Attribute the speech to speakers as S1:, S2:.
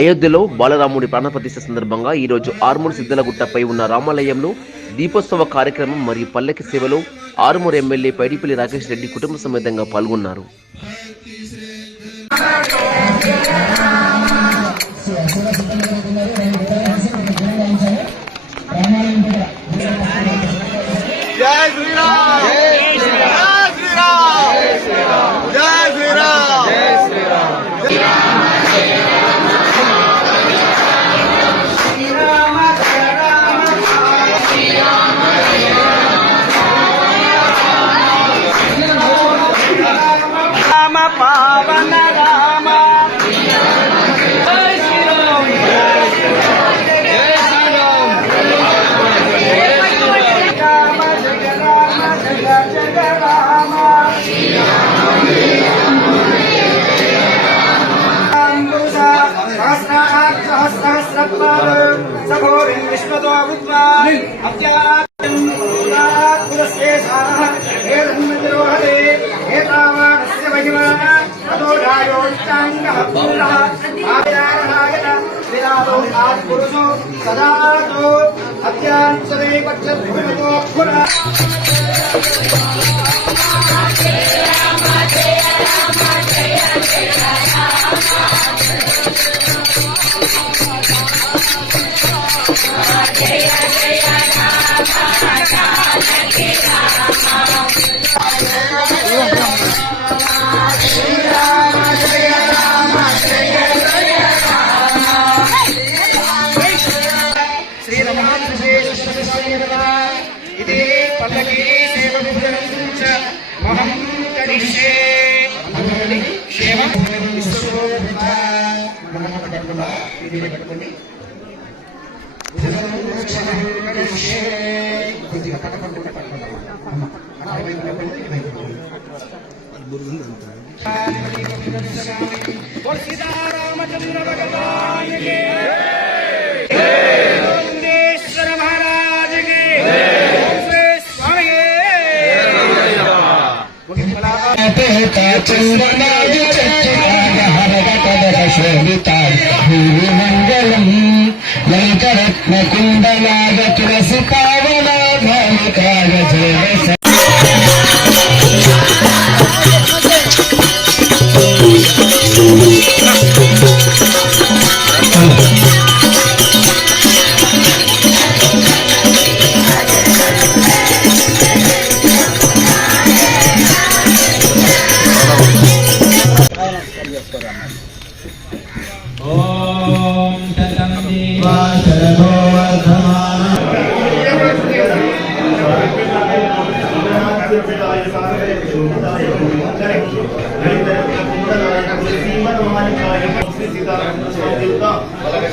S1: అయోధ్యలో బాలరాముడి ప్రాణప్రతిష్ఠ సందర్భంగా ఈరోజు ఆర్మూర్ సిద్ధలగుట్టపై ఉన్న రామాలయంలో దీపోత్సవ కార్యక్రమం మరియు పల్లెకి సేవలో ఆరుమూరు ఎమ్మెల్యే పైడిపల్లి రాకేష్ రెడ్డి కుటుంబ సమేతంగా పాల్గొన్నారు.
S2: జై శ్రీరామ్! రామ పావన రామ జై శ్రీరామ్ జై శ్రీరామ్ జై విరాదో ఆత్పురుషో సదాతో అత్యాంశదే పక్షద్భుమితో పునః ఇది పల్లకి సేవముద్రం మహం కరిష్యే క్షేమ సీతారామచంద్ర భగవాన్
S3: చందనాది చచ్చితాగహరగతదశోభితాయ మంగళం. లంకరత్న కుండలాగ తులసి
S2: అలాగే